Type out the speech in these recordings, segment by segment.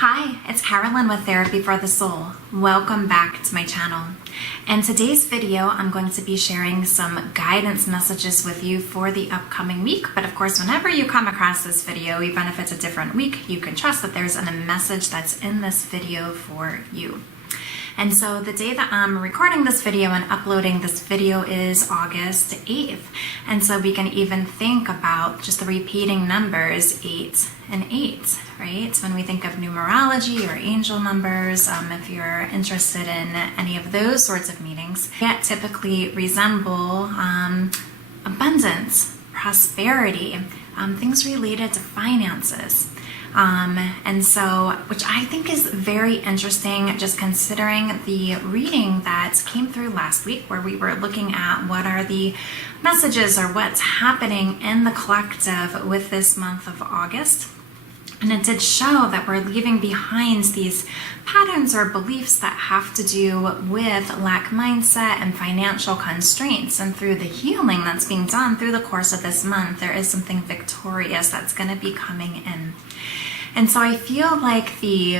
Hi, it's Carolyn with Therapy for the Soul. Welcome back to my channel. In today's video, I'm going to be sharing some guidance messages with you for the upcoming week. But of course, whenever you come across this video, even if it's a different week, you can trust that there's a message that's in this video for you. And so the day that I'm recording this video and uploading this video is August 8th. And so we can even think about just the repeating numbers 8 and 8, right? When we think of numerology or angel numbers, if you're interested in any of those sorts of meanings, that typically resemble abundance, prosperity, things related to finances. And so, which I think is very interesting, just considering the reading that came through last week, where we were looking at what are the messages or what's happening in the collective with this month of August. And it did show that we're leaving behind these patterns or beliefs that have to do with lack mindset and financial constraints. And through the healing that's being done through the course of this month, there is something victorious that's going to be coming in. And so I feel like the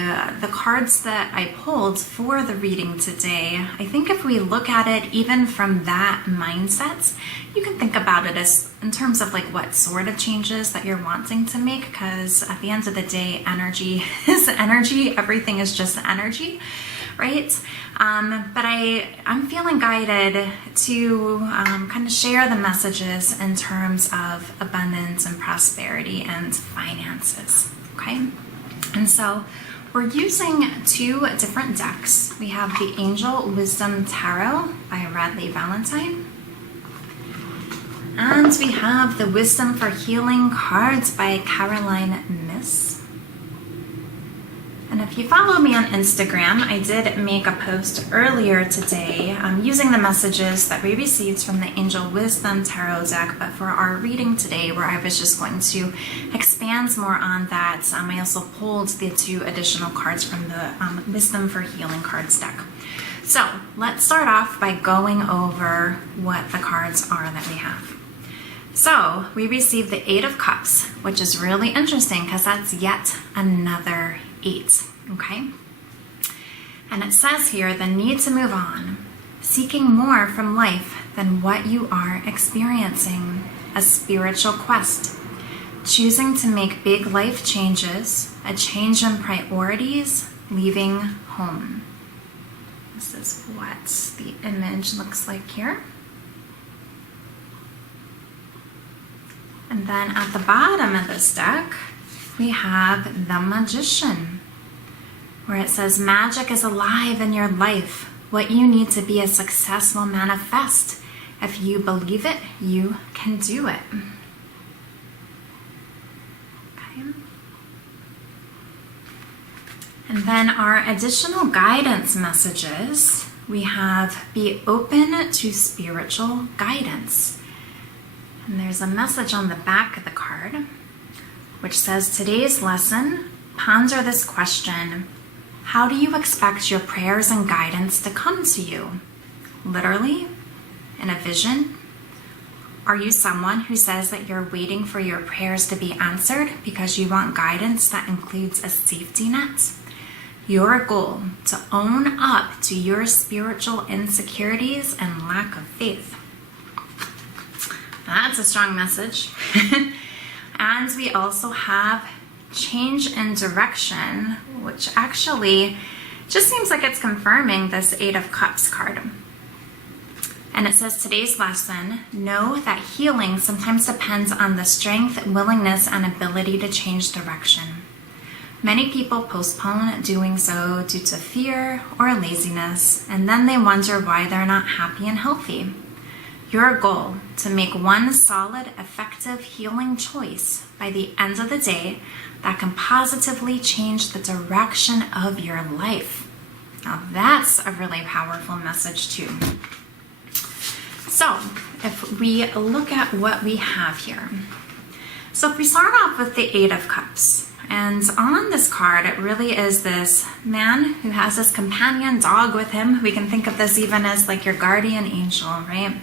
cards that I pulled for the reading today, I think if we look at it even from that mindset, you can think about it as in terms of like what sort of changes that you're wanting to make, because at the end of the day, energy is energy. Everything is just energy, right? But I'm feeling guided to kind of share the messages in terms of abundance and prosperity and finances. Okay, and so we're using two different decks. We have the Angel Wisdom Tarot by Radleigh Valentine, and we have the Wisdom for Healing cards by Myss. And if you follow me on Instagram, I did make a post earlier today using the messages that we received from the Angel Wisdom Tarot deck, but for our reading today, where I was just going to expand more on that, I also pulled the two additional cards from the Wisdom for Healing cards deck. So let's start off by going over what the cards are that we have. So we received the 8 of Cups, which is really interesting because that's yet another 8, okay? And it says here, the need to move on, seeking more from life than what you are experiencing, a spiritual quest, choosing to make big life changes, a change in priorities, leaving home. This is what the image looks like here. And then at the bottom of this deck, we have the Magician, where it says, magic is alive in your life. What you need to be a success will manifest. If you believe it, you can do it. Okay. And then our additional guidance messages, we have be open to spiritual guidance. And there's a message on the back of the card, which says, today's lesson, ponder this question. How do you expect your prayers and guidance to come to you? Literally? In a vision? Are you someone who says that you're waiting for your prayers to be answered because you want guidance that includes a safety net? Your goal to own up to your spiritual insecurities and lack of faith. That's a strong message. And we also have change in direction, which actually just seems like it's confirming this 8 of Cups card. And it says, today's lesson, know that healing sometimes depends on the strength, willingness, and ability to change direction. Many people postpone doing so due to fear or laziness, and then they wonder why they're not happy and healthy. Your goal to make one solid, effective healing choice by the end of the day that can positively change the direction of your life. Now that's a really powerful message too. So if we look at what we have here. So if we start off with the 8 of Cups, and on this card, it really is this man who has this companion dog with him. We can think of this even as like your guardian angel, right?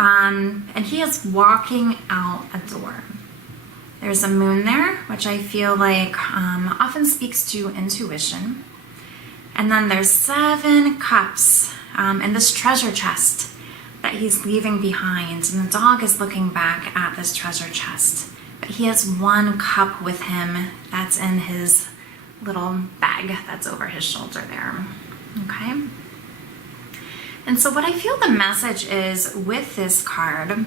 And he is walking out a door. There's a moon there, which I feel like often speaks to intuition. And then there's 7 cups in this treasure chest that he's leaving behind. And the dog is looking back at this treasure chest. But he has 1 cup with him that's in his little bag that's over his shoulder there. Okay? And so what I feel the message is with this card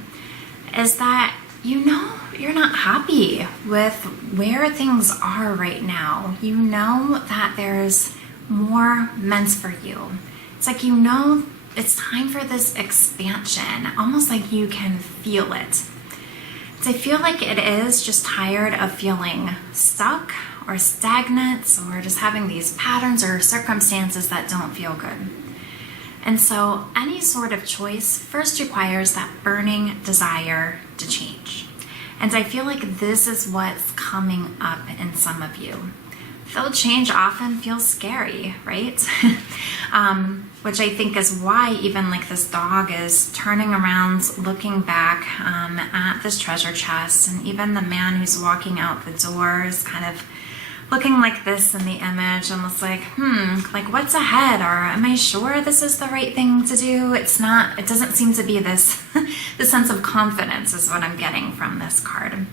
is that you know you're not happy with where things are right now. You know that there's more meant for you. It's like you know it's time for this expansion, almost like you can feel it. So I feel like it is just tired of feeling stuck or stagnant or just having these patterns or circumstances that don't feel good. And so any sort of choice first requires that burning desire to change. And I feel like this is what's coming up in some of you. Though change often feels scary, right? Which I think is why even like this dog is turning around, looking back at this treasure chest, and even the man who's walking out the door is kind of looking like this in the image, almost like, like what's ahead? Or am I sure this is the right thing to do? It's not, it doesn't seem to be this, this sense of confidence is what I'm getting from this card.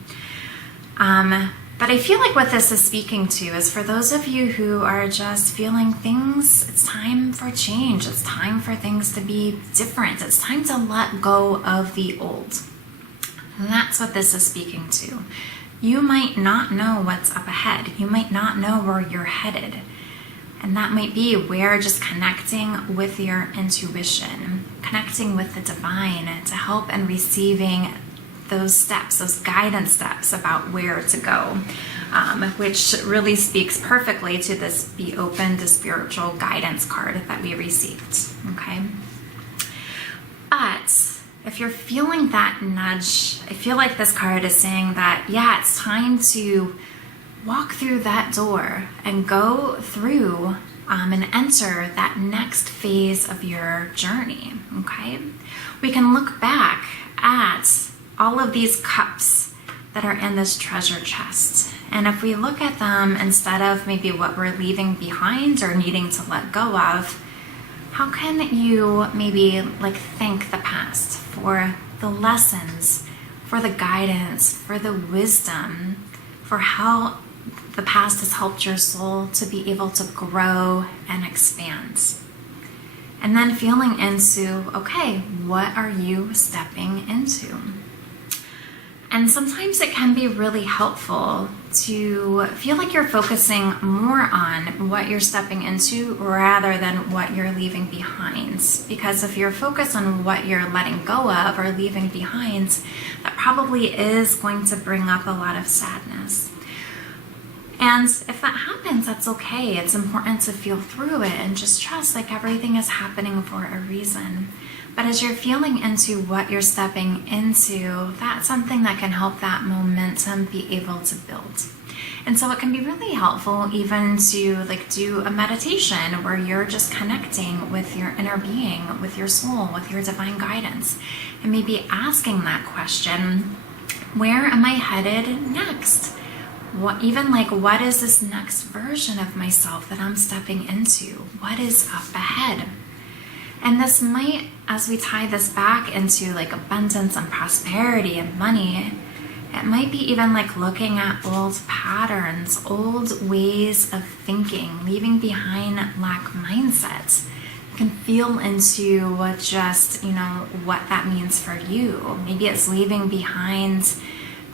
But I feel like what this is speaking to is for those of you who are just feeling things, it's time for change. It's time for things to be different. It's time to let go of the old. And that's what this is speaking to. You might not know what's up ahead. You might not know where you're headed. And that might be where just connecting with your intuition, connecting with the divine to help and receiving those steps, those guidance steps about where to go, which really speaks perfectly to this Be Open to Spiritual Guidance card that we received, okay? But if you're feeling that nudge, I feel like this card is saying that, yeah, it's time to walk through that door and go through and enter that next phase of your journey, okay? We can look back at all of these cups that are in this treasure chest. And if we look at them instead of maybe what we're leaving behind or needing to let go of, how can you maybe like thank the past for the lessons, for the guidance, for the wisdom, for how the past has helped your soul to be able to grow and expand? And then feeling into, okay, what are you stepping into? And sometimes it can be really helpful to feel like you're focusing more on what you're stepping into rather than what you're leaving behind. Because if you're focused on what you're letting go of or leaving behind, that probably is going to bring up a lot of sadness. And if that happens, that's okay. It's important to feel through it and just trust like everything is happening for a reason. But as you're feeling into what you're stepping into, that's something that can help that momentum be able to build. And so it can be really helpful even to like do a meditation where you're just connecting with your inner being, with your soul, with your divine guidance, and maybe asking that question, where am I headed next? What is this next version of myself that I'm stepping into? What is up ahead? And this might, as we tie this back into like abundance and prosperity and money, it might be even like looking at old patterns, old ways of thinking, leaving behind lack mindsets. You can feel into just, what that means for you. Maybe it's leaving behind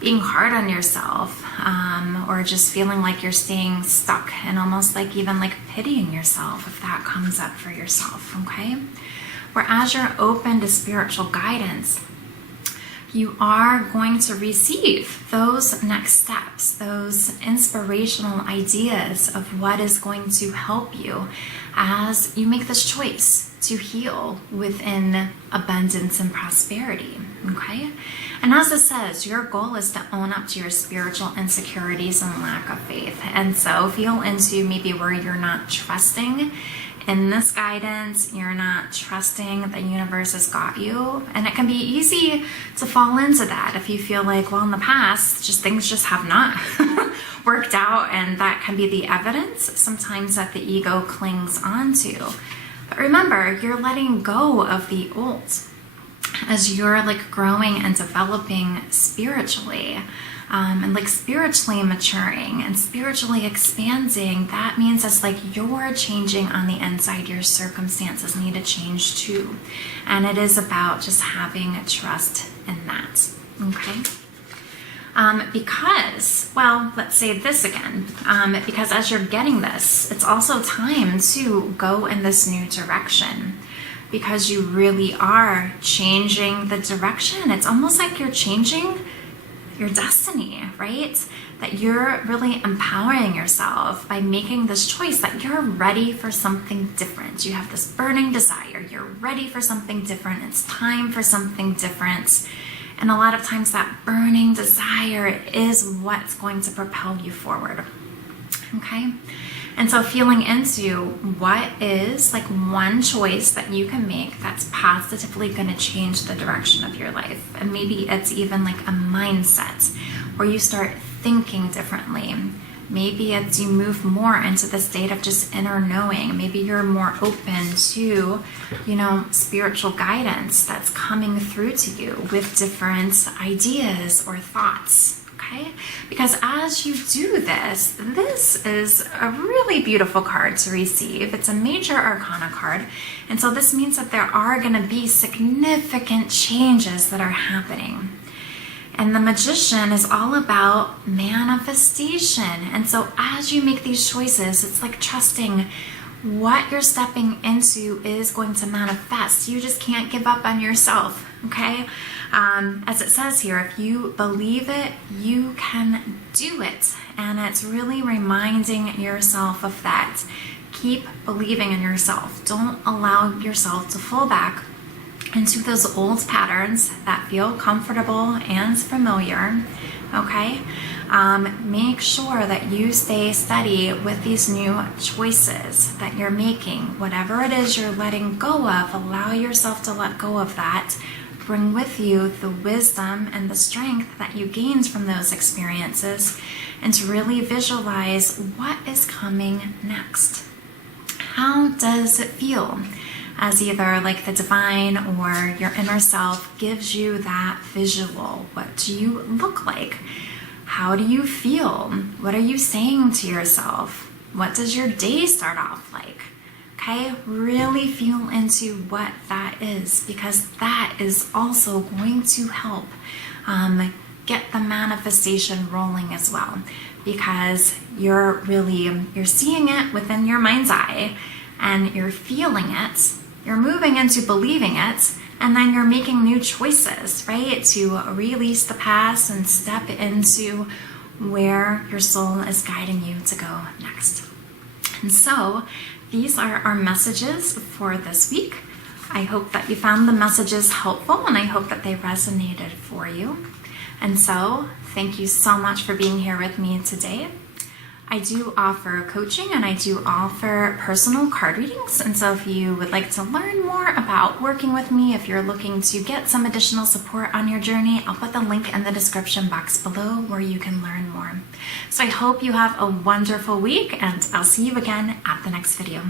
being hard on yourself, or just feeling like you're staying stuck and almost like even like pitying yourself if that comes up for yourself, okay? Whereas you're open to spiritual guidance, you are going to receive those next steps, those inspirational ideas of what is going to help you as you make this choice to heal within abundance and prosperity, okay? And as it says, your goal is to own up to your spiritual insecurities and lack of faith. And so feel into maybe where you're not trusting in this guidance, you're not trusting the universe has got you. And it can be easy to fall into that if you feel like, well, in the past, things just have not worked out, and that can be the evidence sometimes that the ego clings onto. But remember, you're letting go of the old as you're like growing and developing spiritually. And like spiritually maturing and spiritually expanding, that means it's like you're changing on the inside. Your circumstances need to change too. And it is about just having trust in that. Okay? Because, well, let's say this again. Because as you're getting this, it's also time to go in this new direction. Because you really are changing the direction. It's almost like you're changing your destiny, right? That you're really empowering yourself by making this choice that you're ready for something different. You have this burning desire. You're ready for something different. It's time for something different. And a lot of times that burning desire is what's going to propel you forward. Okay? And so feeling into what is like one choice that you can make that's positively going to change the direction of your life. And maybe it's even like a mindset where you start thinking differently. Maybe it's you move more into the state of just inner knowing. Maybe you're more open to, spiritual guidance that's coming through to you with different ideas or thoughts. Okay? Because as you do this, this is a really beautiful card to receive. It's a major arcana card. And so this means that there are going to be significant changes that are happening. And the Magician is all about manifestation. And so as you make these choices, it's like trusting what you're stepping into is going to manifest. You just can't give up on yourself, okay? As it says here, if you believe it, you can do it. And it's really reminding yourself of that. Keep believing in yourself. Don't allow yourself to fall back into those old patterns that feel comfortable and familiar, okay? Make sure that you stay steady with these new choices that you're making. Whatever it is you're letting go of, allow yourself to let go of that. Bring with you the wisdom and the strength that you gained from those experiences, and to really visualize what is coming next. How does it feel? As either like the divine or your inner self gives you that visual. What do you look like? How do you feel? What are you saying to yourself? What does your day start off like? Okay, really feel into what that is, because that is also going to help get the manifestation rolling as well, because you're seeing it within your mind's eye and you're feeling it, you're moving into believing it, and then you're making new choices, right, to release the past and step into where your soul is guiding you to go next. And so these are our messages for this week. I hope that you found the messages helpful, and I hope that they resonated for you. And so thank you so much for being here with me today. I do offer coaching and I do offer personal card readings. And so if you would like to learn more about working with me, if you're looking to get some additional support on your journey, I'll put the link in the description box below where you can learn more. So I hope you have a wonderful week, and I'll see you again at the next video.